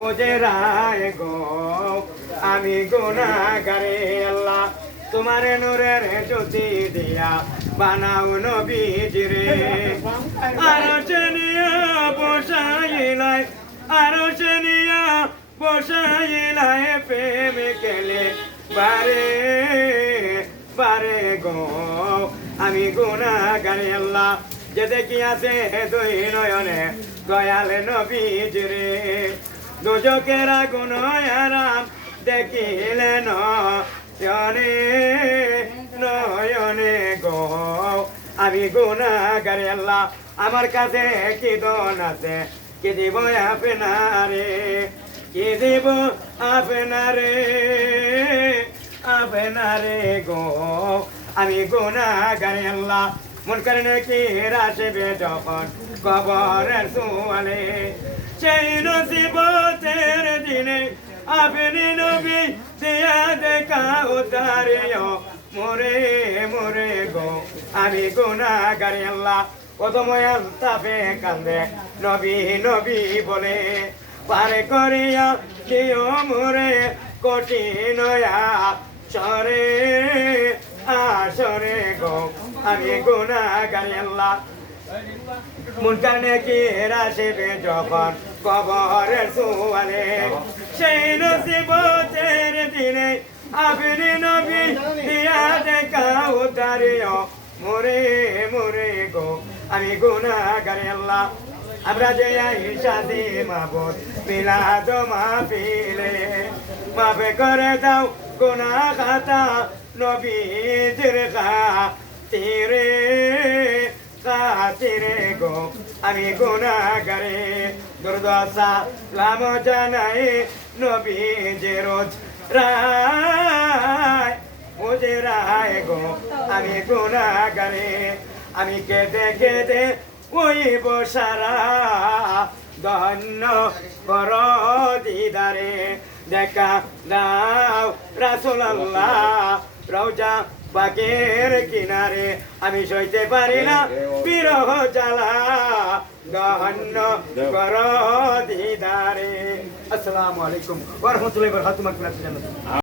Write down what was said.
ওজে রায় গো আমি গুনাহগারে আল্লাহ তোমার নূরের জ্যোতি দিয়া বানাও নবীজিরে আরশে নিয়া বসাইলাই আরশে নিয়া বসাইলাই প্রেম কেলে বারে বারে গো আমি গুনাহগারে আল্লাহ যে দেখিয়াছে দুই নয়নে দয়াল নবীজিরে দুজকের আগুন আরাম দেখিলে নয়নে নয়নে গো আমি গুনাহগারে আল্লাহ আমার কাছে কি দন আছে কি দিব আপনারে কি দিব আপনারে আপনারে গো আমি গুনাহগারে আল্লাহ মন করেন কি রাশবে যখন কবরের সুয়ালে সেই নসিবতের দিনে আপনি নবী দিয়া দেখা উতারে মোরে মোরে গো আমি গুনাহগারে আল্লাহ কদময় তাপে কান্দে নবী নবী বলে পারে করিয়া দিও মোরে কঠিন সরে আসরে গো আমি গুনাহগারে আল্লাহ মন কানে কি রাশবে যখন কবরের সুয়ালে সেই নসিবতের দিনে আপনি নবী দিয়া দেখা উতারিও মোরে মোরে গো আমি গুনাহগারে আল্লাহ আমরা যে আইসাদি মাবুদ মিলাদ মাহফিলে মাফে করে দাও গুনাহ খাতা নবীজির খাতিরে খাতিরে গো আমি গুনাহগারে দুর্দশা লাম জানাই নবীজির রোজ রায় মুঝে রায় গো আমি গুনাহগারে আমি কেঁদে কেঁদে ওই বসারা ধন্য বড় দিদারে দেখা দাও রাসূলুল্লাহ রওজা পাকের কিনারে আমি সইতে পারি না বিরহ জ্বালা ধন্য বড় দিদারে। আসসালামু আলাইকুম ওয়া রাহমাতুল্লাহি ওয়া বারাকাতুহু।